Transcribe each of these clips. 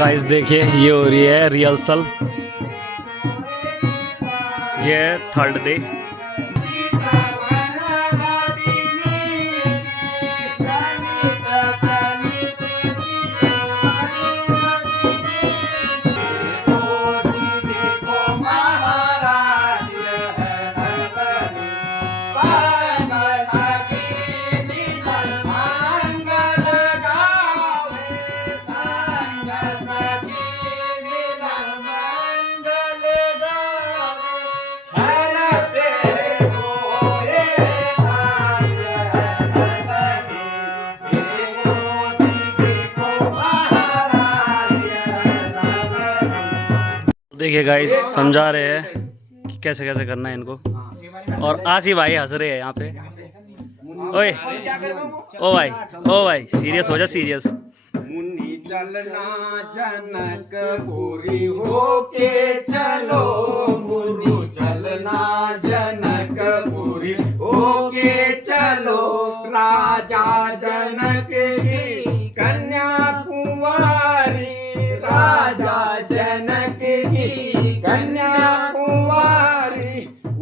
Guys देखिए ये हो रही है रिहर्सल। ये थर्ड डे। देखिए गाइस समझा रहे हैं कि कैसे कैसे करना है इनको। और आसी भाई हंस रहे हैं यहाँ पे। ओए ओ भाई सीरियस हो जा सीरियस। मुनि चलना जनकपुरी होके चलो, मुनि चलना जनकपुरी होके चलो, राजा जनक की कन्या कुंवारी, राजा जनक की कन्या कुंवारी,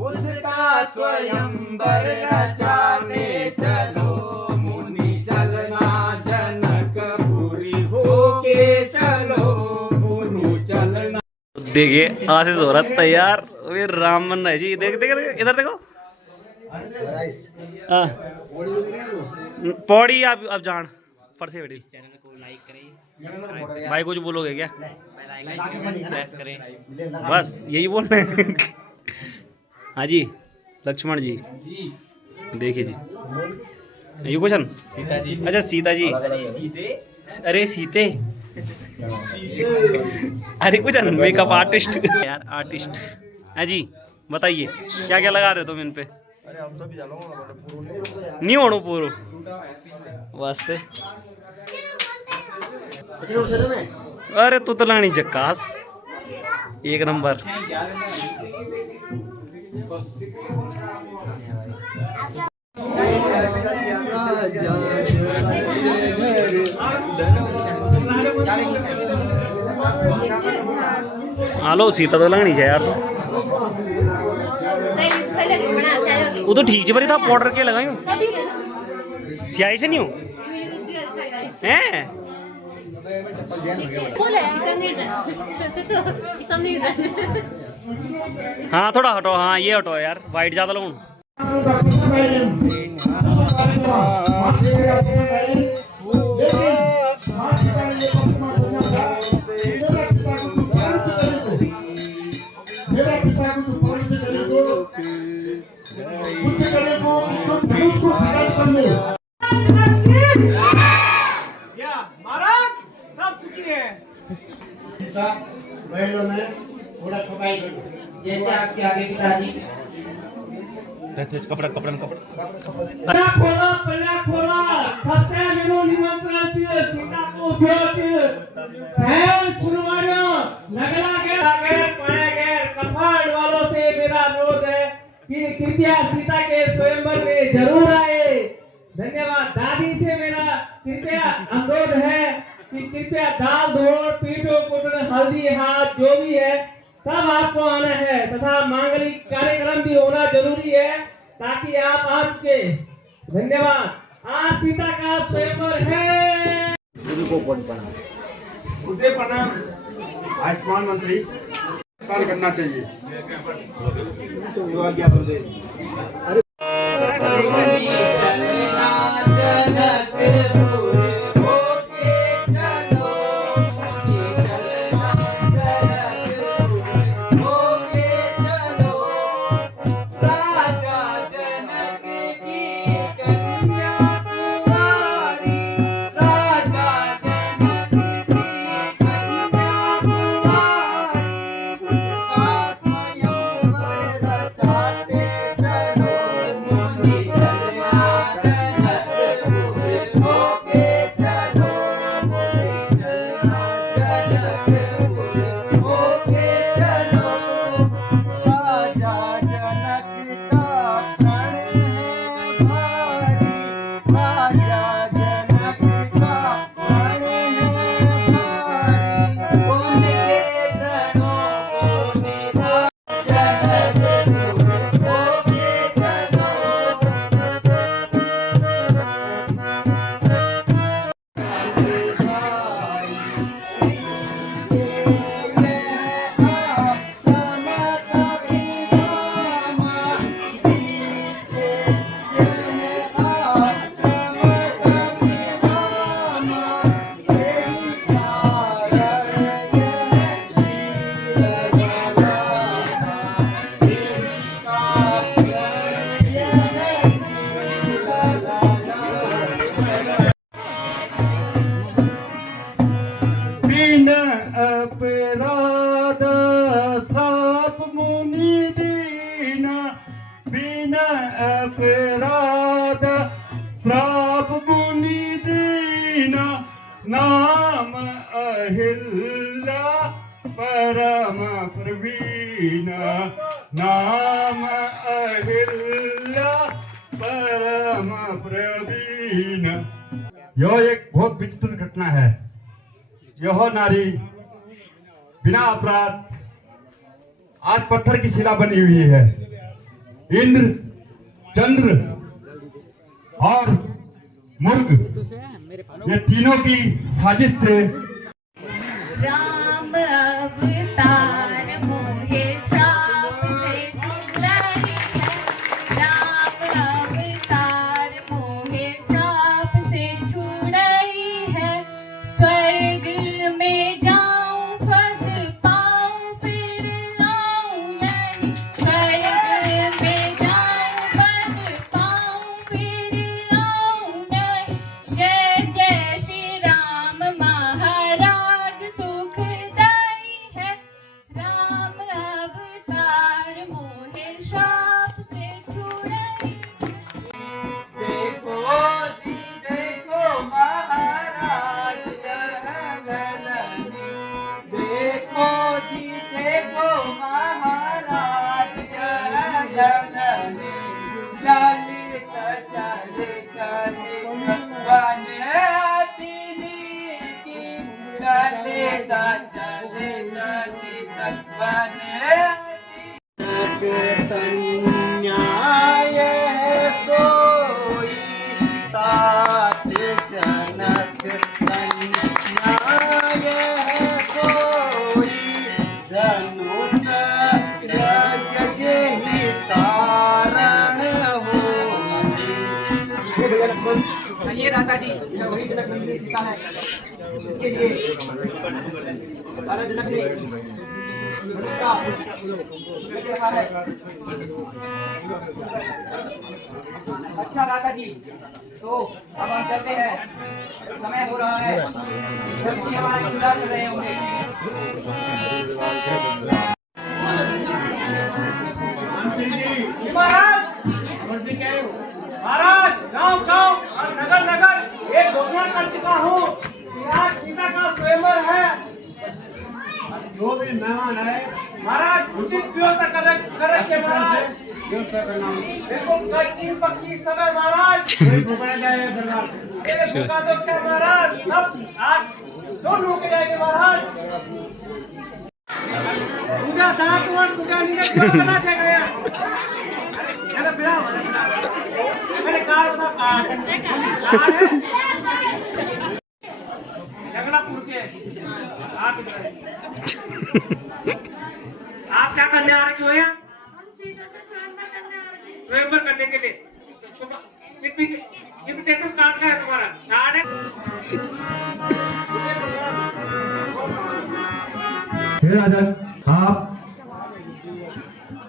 उसका स्वयंवर रचाने चलो, मुनि चलना जनकपुरी होके चलो, मुनि चलना। देखिए आशीष हो रहा तैयार। वे राम बन रहा है जी। देख देख देख, इधर देखो। हाँ पौड़ी आप जान पर से बेटी। भाई कुछ बोलोगे क्या? बस यही बोलना है। हाँ जी लक्ष्मण जी देखिए जी ये क्वेश्चन। सीता जी। अच्छा सीता जी। अरे सीते। अरे कुछ मेकअप आर्टिस्ट यार आर्टिस्ट है जी। बताइए क्या क्या लगा रहे हो तुम इन पे? नहीं होनो पूरो वास्ते। अरे तू तो लानी जक्कास एक नंबर। हेलो सीता तो लगनी चाहिए यार। वो तो ठीक है पर था पाउडर के लगाई स्याही से नहीं हो हैं। हाँ थोड़ा हटो। हाँ ये हटो यार वाइट ज्यादा लोग। महाराज सब सुखी है। महलों में थोड़ा सफाई करो, जैसे आपके आगे पिताजी। कपड़ा खोला सत्य निमंत्रण सीता को सहन सुनवाना लगला के पड़े गए कपाट वालों से मेरा अनुरोध है कि कृपया सीता के स्वयंवर में जरूर आए। धन्यवाद। दादी से मेरा कृपया अनुरोध है कि कृपया दाल धोड़ पीठो कुटन हल्दी हाथ जो भी है सब आपको आना है तथा मांगलिक कार्यक्रम भी होना जरूरी है ताकि आप आ चुके। धन्यवाद। आज सीता का स्वयंवर है। को कौन प्रणाम? उदय प्रणाम। आयुष्मान मंत्री कार्य करना चाहिए। अपराध श्राप मुनि दीन बिन अपराध श्राप मुनि दीन नाम अहिल्या परम प्रवीण नाम अहिल्या परम प्रवीण। यह एक बहुत विचित्र घटना है। यह नारी बिना अपराध आज पत्थर की शिला बनी हुई है। इंद्र, चंद्र और मुर्ग ये तीनों की साजिश से राम अवतार मोहे श्राप से छुड़ाई है। राम अवतार मोहे श्राप से छुड़ाई है। स्वर्ग में जाऊं पद पाऊं फिर आऊं नहीं। स्वर्ग में जाऊं पद पाऊं फिर आऊं नहीं। जय जय श्री राम महाराज सुखदाई है। राम अवतार मोहे श्राप से छुड़ाई। देखो जी देखो महाराज जननी। देखो जी देखो महाराज जननी। ललित चरित बनती नीति। ललित चरित चित न्याय सोई तात जनक न्याय सोई। धनुष यज्ञ तारण हो। ये राधा जी वही जनक नंदिनी सीता है। इसके लिए जनक ने अच्छा राधा जी, तो अब हम चलते हैं। समय हो रहा है। जल्दी हमारा इंतजार कर रहे होंगे। महाराज गांव गांव और नगर नगर एक घोषणा कर चुका हूँ कि आज सीता का स्वयंवर है। जो भी मेहमान है महाराज उचित व्यवस्था करेंगे महाराज। देखो कच्ची पक्की समय महाराज। भूखा तो क्या महाराज, सब आज दोनों रुक जाएंगे महाराज। पूजा दांत और पूजा नहीं करना चाहिए। अरे बिना मैंने कार बता कार है जगलापुर के। आप क्या करने आ रहे हो यहाँ? स्वयंवर करने के लिए। इन्विटेशन कार्ड का है तुम्हारा? कार्ड है? हे राजा, आप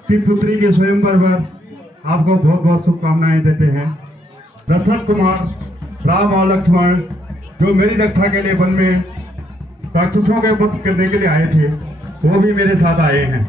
की पुत्री के स्वयंवर पर आपको बहुत बहुत शुभकामनाएं देते हैं। रथत कुमार राम और लक्ष्मण जो मेरी रक्षा के लिए वन में राक्षसों के वध करने के लिए आए थे, वो भी मेरे साथ आए हैं।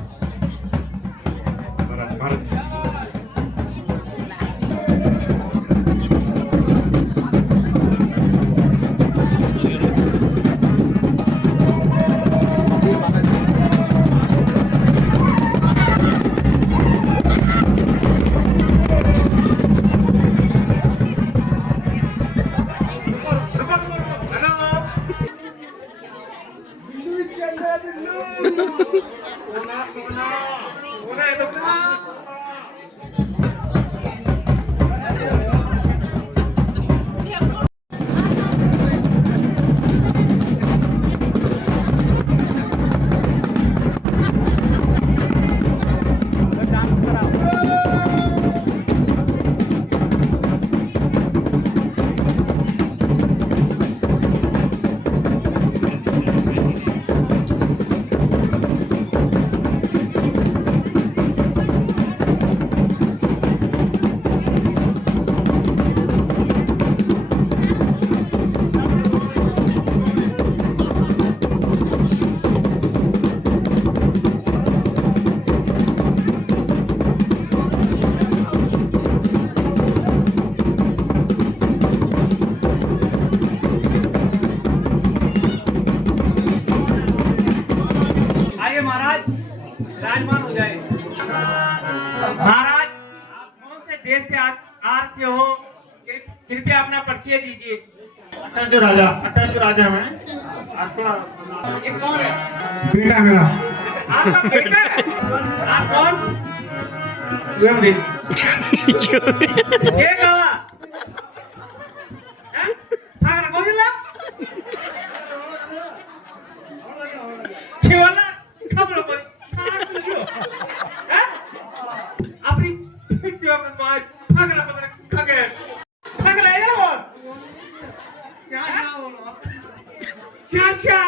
विराजमान हो जाए। महाराज, आप कौन से देश से आते हो? कृपया अपना परिचय दीजिए। अठाशु राजा मैं ये कौन है? बेटा मेरा आपका बेटा है? आप कौन? ये गावा भाग रखो जिला खेवाला खबर कोई अपनी पिट्टियों में बाहर भाग रखो खगे भाग रहे हैं वो चाचा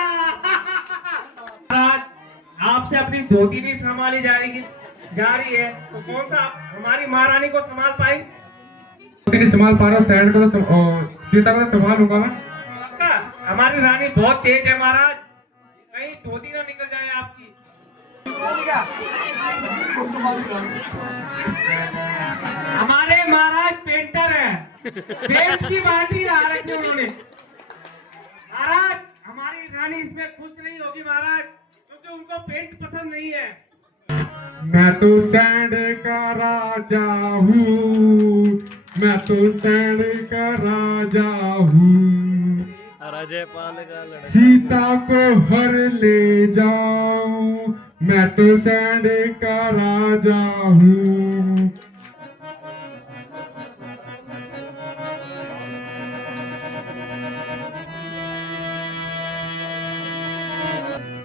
आपसे अपनी धोती नहीं संभाली जा रही है तो कौन सा हमारी महारानी को संभाल पाएंगे? संभाल पा रहा हूँ, सैंड को तो सीता को तो संभाल लूंगा मैं। हमारी रानी बहुत तेज है महाराज, कहीं धोती ना निकल जाए आपकी। हमारे महाराज पेंटर है, पेंट की बाल्टी ला रखी उन्होंने। महाराज, हमारी रानी इसमें खुश नहीं होगी महाराज, क्योंकि उनको पेंट पसंद नहीं है। मैं तो सैंड का राजा हूँ, मैं तो सैंड का राजा हूँ, राजेपाल का लड़का। सीता को हर ले जाऊं, मैं तो सैंड का राजा हूँ।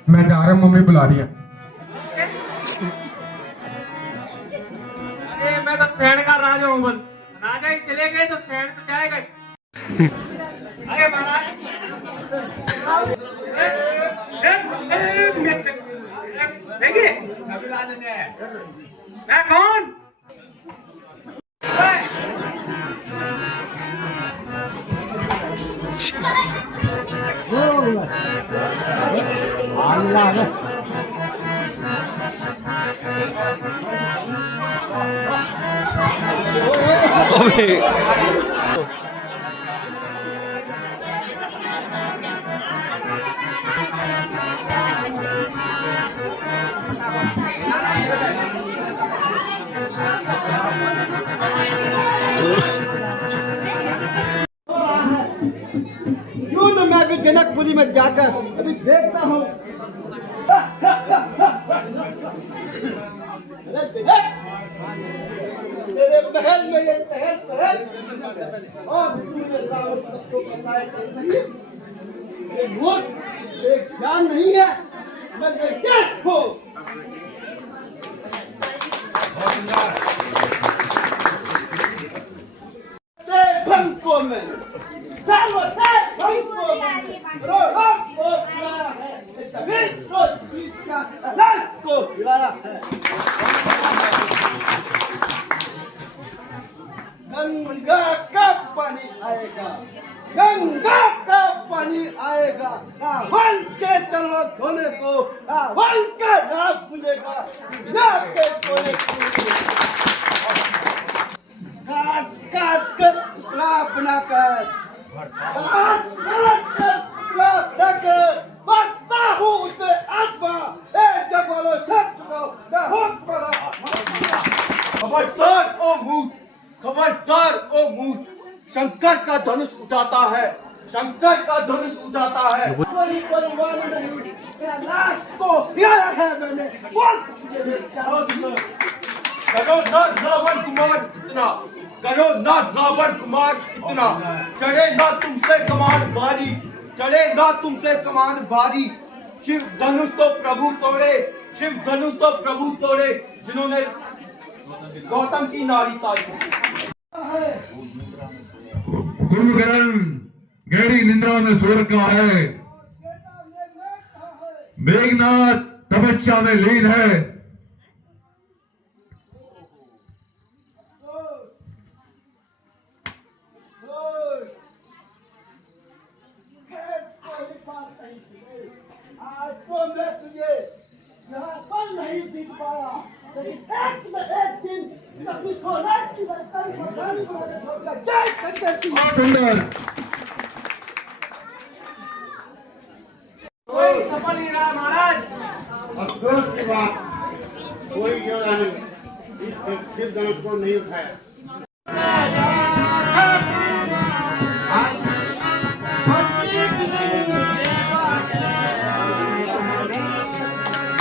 मैं जा रहा हूँ, मम्मी बुला रही है। अरे मैं तो सैंड का राजा हूँ, बोल राजा ही चले गए तो सैंड तो जाएगा। अरे महाराज, देखिए मैं कौन? क्यों न मैं भी जनकपुरी में जाकर अभी देखता हूँ। तेरे महल में ये चहल पहल और तूने रावण को बताया नहीं, ये मूर्ख एक जान नहीं है, मगर देश को भंग को मैं गंगा का पानी आएगा, गंगा का पानी आएगा, रावण के तलवा धोने को रावण का राज खुलेगा, जाके कोने काट काट कर टुकड़ा बनाकर, काट काट कर टुकड़ा बनाकर बढ़ता हूँ उसमें आत्मा। जब वालों सब चुकाओ, मैं होश पड़ा। खबरदार ओ मूर्ख, खबरदार ओ मूर्ख, शंकर का धनुष उठाता है, शंकर का धनुष उठाता है। कोई परवाह नहीं, तेरा लाश को प्यारा है मैंने, बोल करो ना रावण कुमार इतना, करो ना रावण कुमार इतना, चढ़े ना तुमसे कमान भारी, चढ़े ना तुमसे कमान भारी। शिव धनुष तो प्रभु तोड़े, शिव धनुष तो प्रभु तोड़े, जिन्होंने गौतम की नारी तारी। कुंभकर्ण गहरी निंद्रा में सो रखा है, मेघनाथ तपस्या में लीन है। आज तो मैं तुझे यहाँ पर नहीं दिख पाया, लेकिन एक दिन अपनी सौराठ की रानी को मैंने छोड़कर जय शंकर की। सुंदर कोई सफल नहीं रहा महाराज। अफसोस की बात, कोई योगदान नहीं, इस शिव धनुष को नहीं उठाया।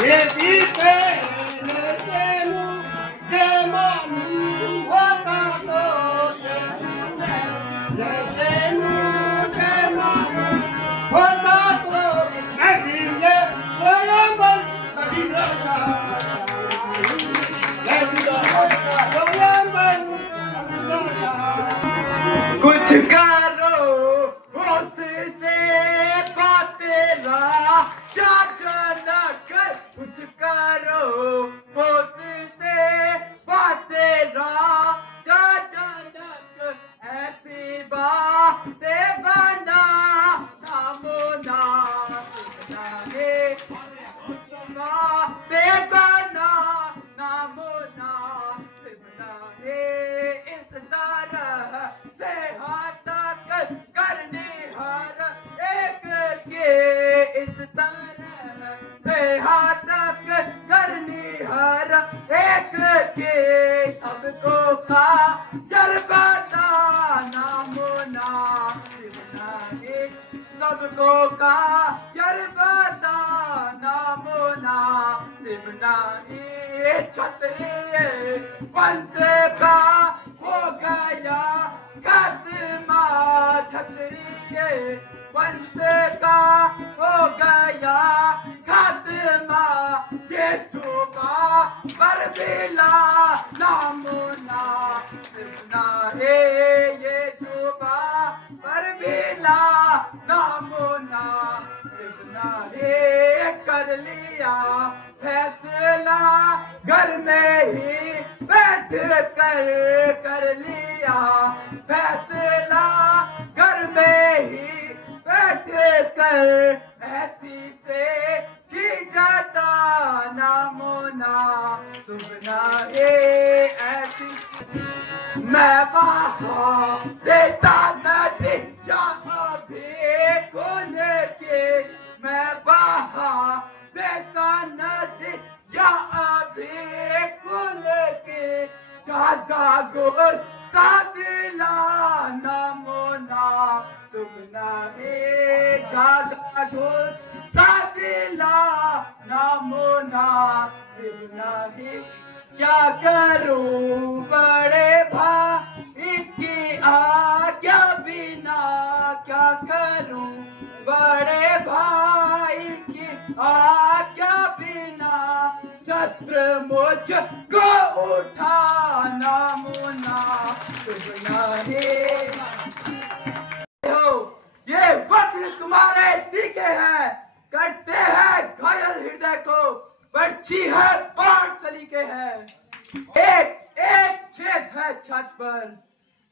ये दीपे कुछ करो होश से तेरा चाचनक, कुछ करो होश से तेरा चाचनक, ऐसी बातें बना नामो नामे बातें बना नामो नाम इस तरह से हाथ करने हर एक के, इस तरह से हाथ करने हर एक के, सबको का जरबता नामो नाम सबको का जरबता नामो नाम शिवनारी छतरी वंश का हो गया खात्मा, छतरी वंश का हो गया खात्मा, ये चुका पर बिला नामो नाम शिवनारी, ये चुका पर बिला नामो नाम शिवनारी, कर लिया फैसला घर में ही बैठ कर लिया फैसला घर में ही बैठ कर, ऐसी से की जाता नामो नाम सुनना ऐसी मैं बहा देता नदी जहाँ भी खोल के, मैं बहा देता नदी जहाँ भी खोल के, जागा गोल सादिला नामो नाम सुनना जागा गोल सादिला नामो नाम सुनना क्या करूं बड़े भाई की आज्ञा बिना, क्या करूं बड़े भाई की आज्ञा बिना, शस्त्र मुझ को उठाना मुना हो, ये वज्र तुम्हारे टीके हैं, करते हैं घायल हृदय को, पर्ची है बाण सलीके हैं, एक एक छेद है छत पर,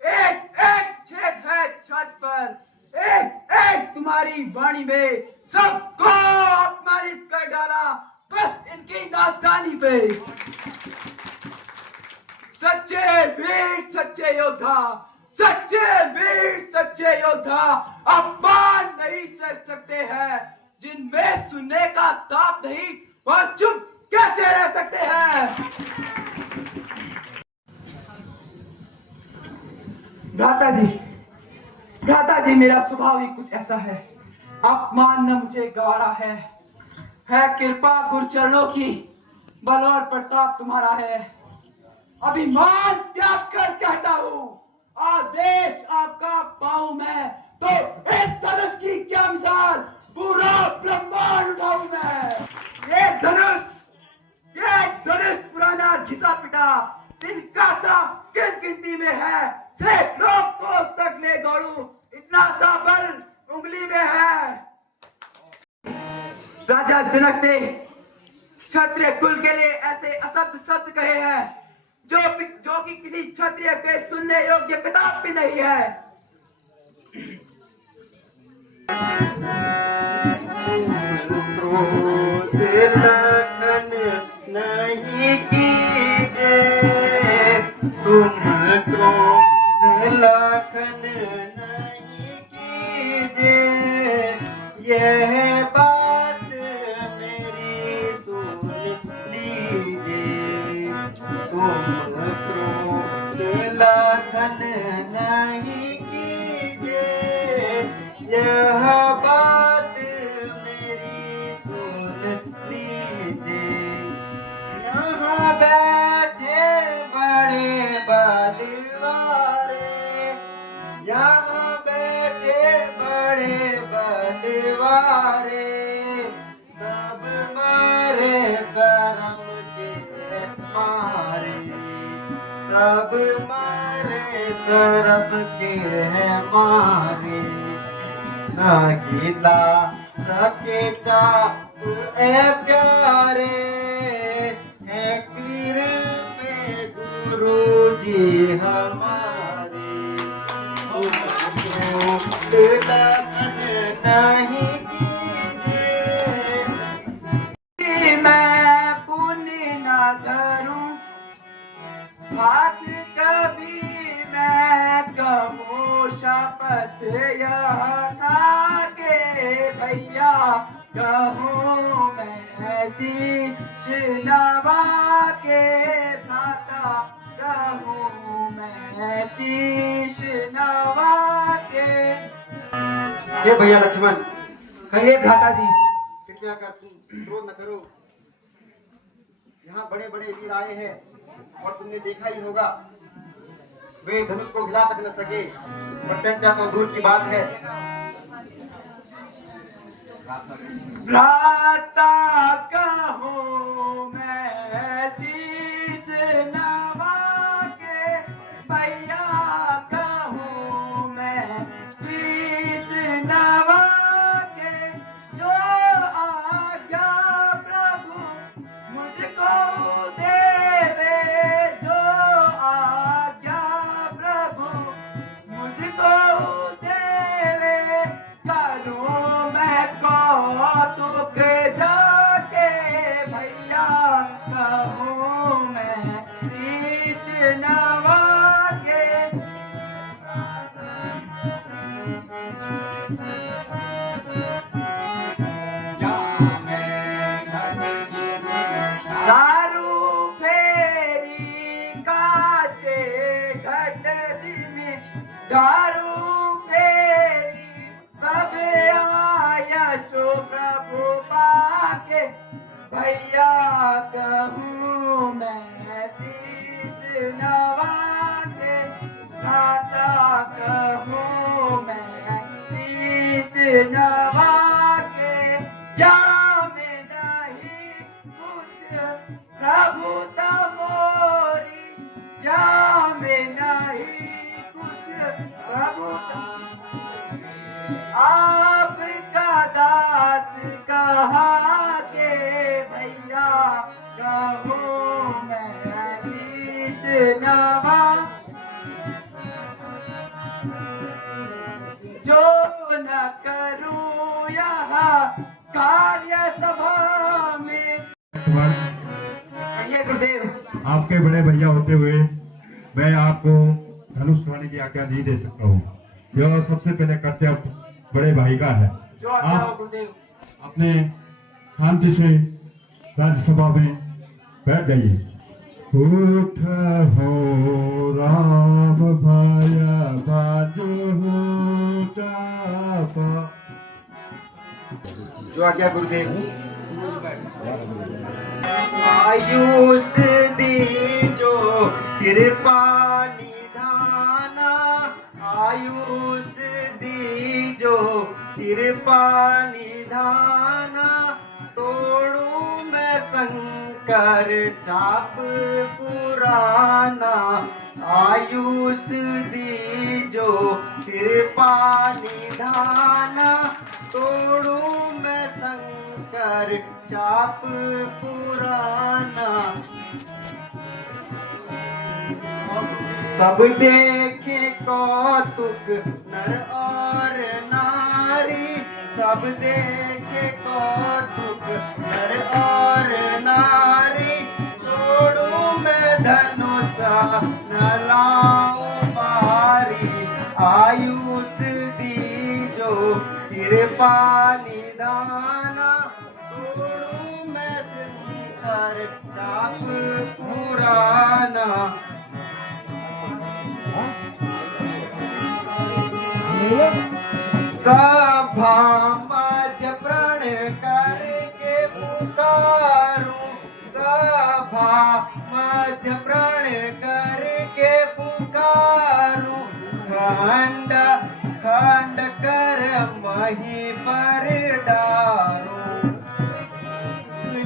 एक एक छेद है छत पर, एक एक तुम्हारी वाणी में सबको अपमानित कर डाला बस इनकी नादानी पे। सच्चे वीर सच्चे योद्धा, सच्चे वीर सच्चे योद्धा अपमान नहीं सह सकते हैं, जिनमें सुनने का ताप नहीं और चुप कैसे रह सकते हैं। भ्राता जी मेरा स्वभाव ही कुछ ऐसा है, अपमान न मुझे गवारा है कृपा गुरुचरणों की, बल और प्रताप तुम्हारा है, अभिमान त्याग कर कहता हूँ, आदेश आपका पाऊं मैं, तो इस धनुष की क्या मिसाल पूरा ब्रह्मांड उठाऊं मैं। ये धनुष पुराना घिसा पिटा, इनका सा किस गिनती में है, सैकड़ों कोस तक ले दौड़ू, इतना सा बल उंगली में है। राजा जनक ने क्षत्रिय कुल के लिए ऐसे अशब्द शब्द कहे हैं जो कि किसी क्षत्रिय के सुनने योग्य किताब भी नहीं है। नहीं कीजे तुम क्रोध लखन नहीं कीजे, यह बात मेरी सुन लीजिए, सब मारे सरब के हैं मारे, नहीं ला सके चाप ए प्यारे, है कृपे गुरु जी हमारे। लगन नहीं कीजिए, मैं पुण्य न करूं, बात कभी मैं कहूँ शपथ यह खा के भैया, कहूँ मैं शीश नवा के भ्राता, कहूँ मैं शीश नवा के। ये भैया लक्ष्मण, कहिए भ्राता जी। कृपया कर तुम क्रोध न करो। यहाँ बड़े बड़े वीर आए हैं और तुमने देखा ही होगा, वे धनुष को हिला तक न सके, प्रत्यंचा तो दूर की बात है। भ्राता कहूँ मैं शीश नवा के भैया, कहूँ मैं शीश नवा के, जो आज्ञा प्रभु मुझको देवे, जो आज्ञा प्रभु मुझको देवे, करूँ मैं कौतुक जाके भैया, कहूँ मैं शीश नवा के। दारू फेरी काचे घट जिमें, दारू फेरी कब यशो प्रभु पाके भैया, कहूँ मैं शीश नवा के भ्राता, कहूँ मैं शीश नवा के। या में नहीं कुछ प्रभु तमोरी, या में नहीं कुछ प्रभु आपका दास कहा के भैया, कहूँ मैं शीश नवा, जो न करूँ यहाँ कार्य सभा में। कहिए गुरुदेव। आपके बड़े भैया होते हुए मैं आपको धनुष उठाने की आज्ञा नहीं दे सकता हूँ। यह सबसे पहले कर्तव्य बड़े भाई का है। जो आज्ञा हो आप गुरुदेव। अपने शांति से राज्यसभा में बैठ जाइए। उठ हो राम भाया बाजो हो चापा। जो आज्ञा गुरुदेव। आयुष दीजो कृपा निधाना, आयुष दीजो कृपा निधाना, तोड़ू मैं शंकर चाप पुराना, आयुष दीजो कृपा निधाना, तोड़ू मैं शंकर चाप पुराना। सब देखे कौतुक नर और नारी, सब देखे कौतुक नर और नारी, तोड़ू मैं धनुष न लाऊं बारी, आयुष दीजो कृपा निधाना, तोड़ू मैं शंकर चाप पुराना। सभा मध्य प्रण करके पुकारूं, सभा मध्य प्रण करके पुकारूं, खंड खंड कर मही पर डारूं,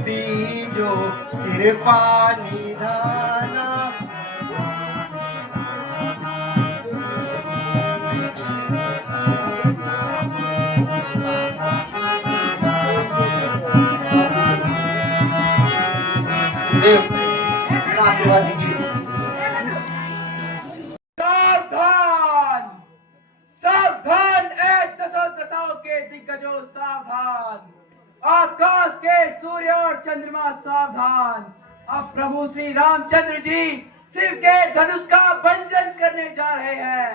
दीजो कृपा निधाना, गुरुदेव अपना आशीर्वाद दीजिए। सावधान सावधान ए दशाओं के दिग्गजों सावधान, आकाश के सूर्य और चंद्रमा सावधान। अब प्रभु श्री रामचंद्र जी शिव के धनुष का भंजन करने जा रहे हैं,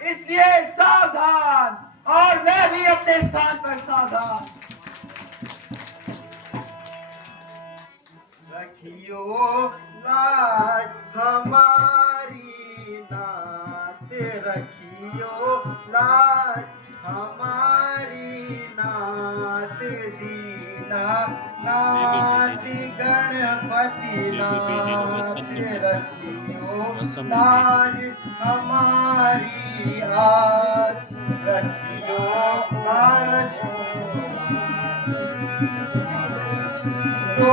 इसलिए सावधान। और मैं भी अपने स्थान पर सावधान। रखियो लाज हमारी नात, रखियो लाज हमारी नात, दीना नाथ गणपति नाथ, रखियो लाज हमारी आज, रखियो लाज तो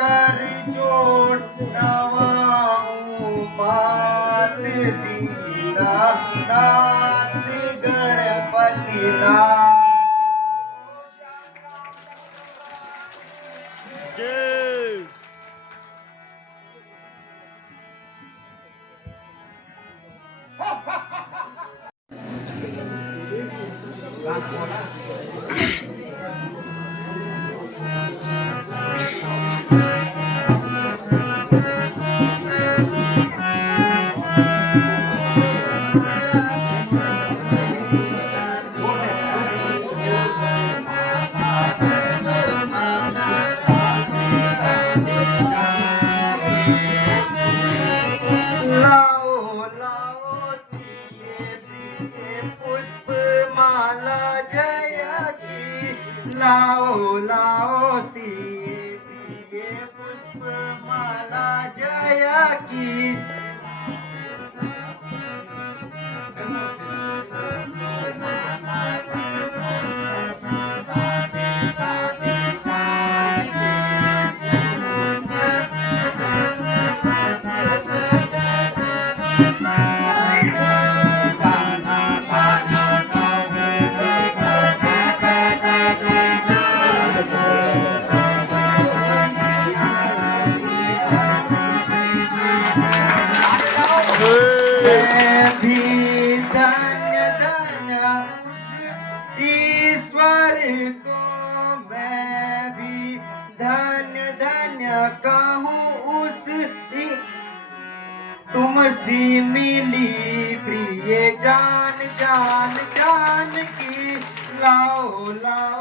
कर जोड़ नवाऊं मात, दीना नाथ गणपति नाथ। लाओ लाओ सिए प्रिय पुष्प माला जय की, लाओ लाओ सिए प्रिय पुष्प माला जय की। मैं भी धन्य धन्य उस ईश्वर को, मैं भी धन्य धन्य कहूँ उस तुमसी मिली प्रिय जान जान जान की। लाओ लाओ